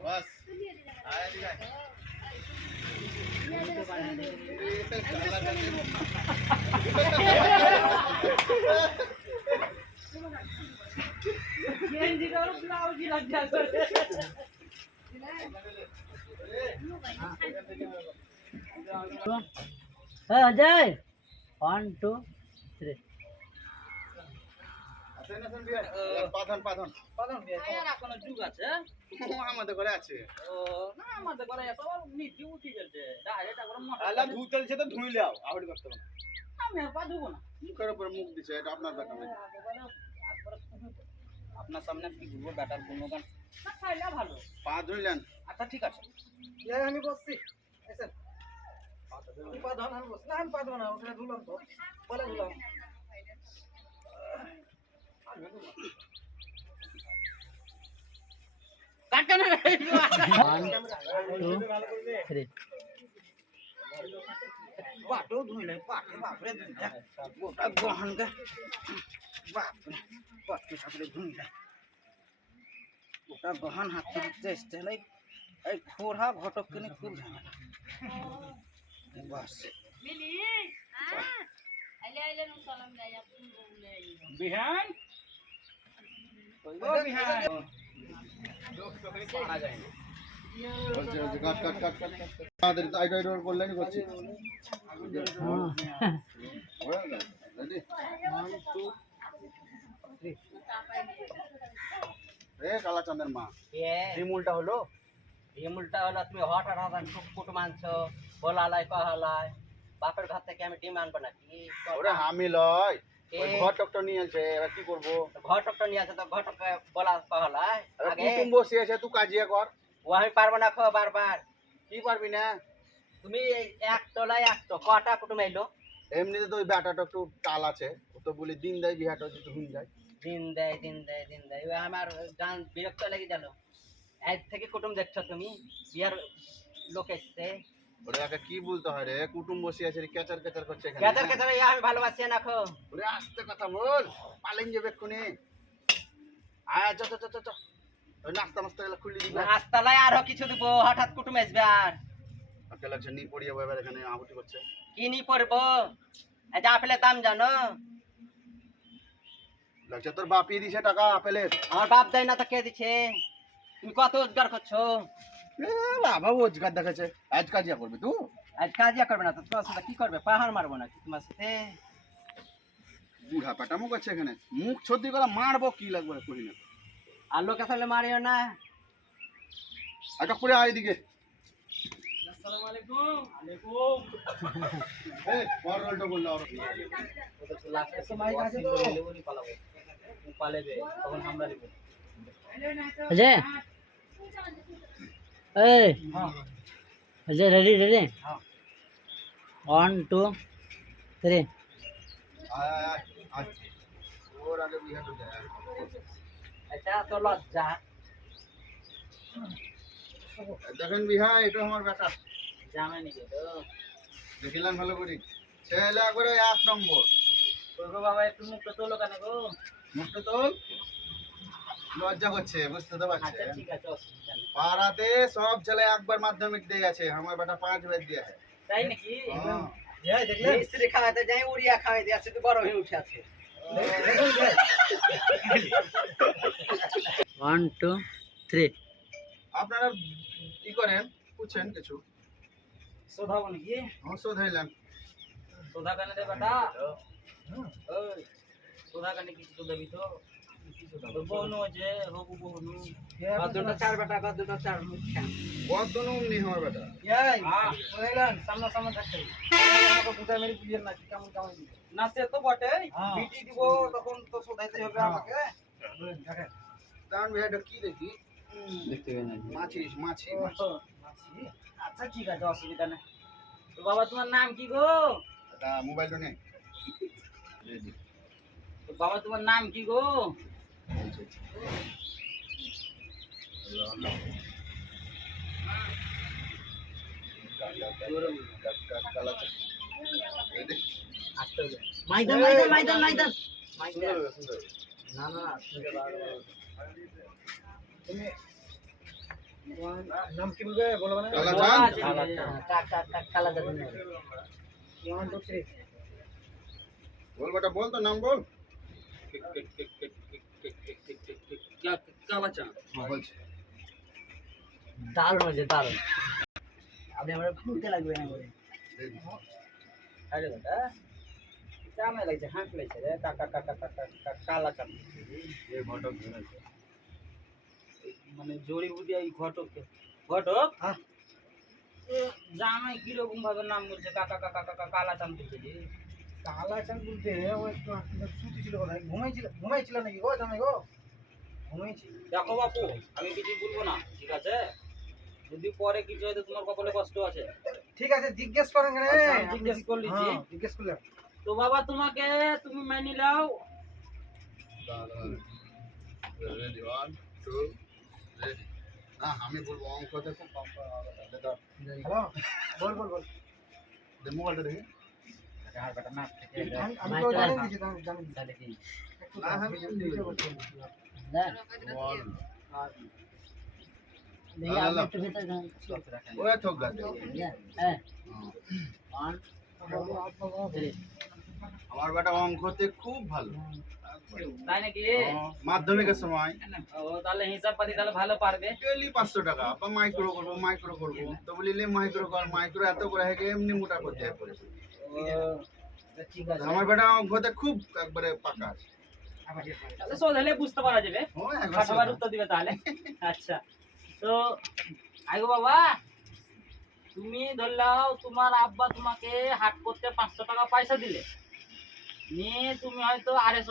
बस आया दिखा अजय 1 2 3 পাথন পাথন পালন দিয়ে এরা কোন যুগ আছে আমাদের ঘরে আছে ও না আমাদের ঘরে এত নিচে উঠে গেছে ডাইরেক্ট একবার মোটা আলা ধুতেলছে তো ধুই লাও আউট করতে না আমি আর পা ধুবো না মুখের উপর মুখ দিছে এটা আপনার ব্যাটা না আপনার সামনে কি ঘুরবো ব্যাটার গুণগান না খাইলা ভালো পা ধুইলেন আচ্ছা ঠিক আছে আমি বসছি এসেন পা ধন আমি বসছি না আমি পা ধন না ওখানে ধুলাম তো বলে ধুলাম কাটটা না 1 2 3 পাটো ধুইলে পাটে বাপরে ধুইলে গোটা গহন কে বাপরে পাটে সাপরে ধুইলে গোটা গহন হাতে চেষ্টা লাই এই খোড়া ঘটক কিনে খুব ঝামেলা বাস মিলি আইলে আইলে নো সালাম যাই আপনি বলে বিহান ও বিহান লোক তো খালি পাড়া যায় না বলছে কাট কাট কাট কাট আমাদের তো আইডা আইডা করলেনই করছি রেডি 1 2 3 রে কালা চাঁদের মা রিমুলটা হলো তুমি হঠাৎ হঠাৎ টুকটুক মানছো বলালাই কহালাই বাপের ঘর থেকে আমি ডিম আনবো নাকি ওরে আমি লয় ওই ঘর টকটা নিয়ে আছে এবার কি করব ঘর টকটা নিয়ে আছে তো ঘর টকটা বলা কহালাই আগে কুটুম্ব বসে আছে তুই কাজিয়া কর ও আমি পারবো না খো বারবার কি পারবি না তুমি এক তলায় এক তো কটা কুটুম এলো এমনিতে তো ওই ব্যাটাটা একটু টাল আছে ও তো বলি দিন দেয় বিহাটা যদি হুন যায় দিন দেয় ও আমার গান বিরক্ত লেগে গেল আজ থেকে কুটুম দেখছো তুমি বিয়ার লোক এসছে ওরে আগে কি বলতে হয় রে কুটুম্ব বসে আছে কেচার কেচার করছে এখানে কেদার কেদার আমি ভালোবাসি না খো ওরে আস্তে কথা বল পালেন যাবে কোনে আয় চ চ চ চ ওই নাস্তা মাস্তা গুলো খুলে দিবি রাস্তালায় আরো কিছু দিব হঠাৎ কুটুম আসবে আর আজকে লাগছে নি পড়িয়ে এবার এখানে আহুতি করছে কি নি পড়বো এই যে আপেলের দাম জানো লাগছে তোর বাপই দিছে টাকা আপেলের আমার বাপ দেয় না তো কে দিচ্ছে তুমি কত রোজগার করছো এ বাবা রোজগার দেখাচ্ছে আজ কাজিয়া করবি তুই আজ কাজিয়া করবে না তো তোমার সাথে কি করবে পাহাড় মারবো নাকি তোমার সাথে বুড়া পাটা মুখ আছে এখানে মুখ ছর্দি করে মারবো কি লাগবে করি না আর লোক আসলে মারিও না আটা পরে আয় দিকে আসসালামু আলাইকুম আলাইকুম এই পর রোলটা বল না লাস্টে সময় আছে তো লেবুনি পালাবো পালেবে তখন আমরা দেব अजय ए अजय रेडी रेडी हाँ 1 2 3 আয় আয় আয় ওর আগে বিহার তো যায় এটা তো লজ্জা দেখেন বিহা এটা আমার বেটা জামে নাকি তো দেখিলাম ভালো করি ছেলে করে 1 নম্বর গো বাবা একটু মুখটা তোলো কেন গো মুখটা তো লজ্জা করছে বুঝতে তো আচ্ছা পারছে ঠিক আছে অসুবিধা নেই পাড়াতে সব ছেলে একবার মাধ্যমিক দিয়ে গেছে আমার বেটা 5 বার দিয়ে আছে তাই নাকি হ্যাঁ। এই দেখলেন মিস্ত্রি খাওয়াতে যাই উড়িয়া খাওয়াই দিয়ে আছে তো বড় হয়ে উঠে আছে 1 2 3 আপনারা কি করেন বুঝছেন কিছু সোধাবো নাকি ওষুধ হইলেন সোধা কানে দে বেটা ওই সোধা কানে কিছু তো দেবি তো তোর বোন আছে হবু বোন দুটো চার বেটা দুটো চার কত নুম নি আমার বেটা এই কইলেন সামনে সামনে থাকতে আমাকে বুঝা মেরে ক্লিয়ার না কেমন কেমন না সে তো বটে হ্যাঁ। বিটি দিব তখন তো সোধাইতে হবে আমাকে দেখেন দান ভাইটা কি দেখি দেখতে গেলেন মাছি মাছি মাছি আচ্ছা ঠিক আছে অসুবিধা নেই তো বাবা তোমার নাম কি গো এটা মোবাইলটা নে তো বাবা তোমার নাম কি গো কালা চা রেডি আসতে হবে মাইদান সুন্দর হবে, সুন্দর হবে। না না শুনতে পারো তুমি নাম কি বলবে বলো না কালা চাঁদ কালা দেখুন 1 2 3 বল বেটা বল তো নাম বল কালা চা হ্যাঁ বলছি দারুণ হয়েছে দারুণ আপনি আমার ফুলতে লাগবে না করে রেডি আরে বেটা চামে লাগছে হাঁক লাগছে রে কাকা কাকা কাকা কালা চা এই ঘটক ধরেছে মানে জড়িবুটি এই ঘটক ঘটক হ্যাঁ জামাই কিরকম ভাবে নাম বলছে কাকা কাকা কাকা কালা চাম দিচ্ছে রে কালা চান বলতে ও একটু সুতি ছিল কথা ঘুমাইছিল নাকি গো জামাই গো ঘুমাইছি দেখো বাপু আমি কিছু বলবো না ঠিক আছে যদি পরে কিছু হয় তো তোমার কপালে কষ্ট আছে ঠিক আছে জিজ্ঞেস করেন কেন আচ্ছা, আমি জিজ্ঞেস করলিছি। হ্যাঁ, জিজ্ঞেস করলাম তো বাবা তোমাকে তুমি মেনে নাও রেডি 1 2 রেডি না আমি বলবো অঙ্কতে খুব কম দাও হ্যালো বল দে মোবাইলটা দেখি আর বেটা না আমি তো জানি দিছি আমি জানি তাহলে কি না আমি ভিডিও করছি দেখ বল দেখি লা, আপনি লা। একটু ভিতরে যান ওরে থক গাছে হ্যাঁ 1 3 আমার বেটা অঙ্কতে খুব ভালো তাই নাকি মাধ্যমিকের সময় ও তাহলে হিসাব পাতি তাহলে ভালো পারবে ডেলি 500 টাকা বা মাইক্রো করবো তো বলিলে মাইক্রো এত করে হেগে এমনি মোটা করতে হয় পরে তা ঠিক আছে আমার বেটা অঙ্কতে খুব একবারে পাকা আছে তাহলে সোধালে বুঝতে পারা যাবে ও একবার ফাটাবার শোনো। উত্তর দিবে তাহলে আচ্ছা তো আইগো বাবা তুমি ধরলাও তোমার আব্বা তোমাকে হাট করতে 500 টাকা পয়সা দিলে নিয়ে তুমি হয়তো 250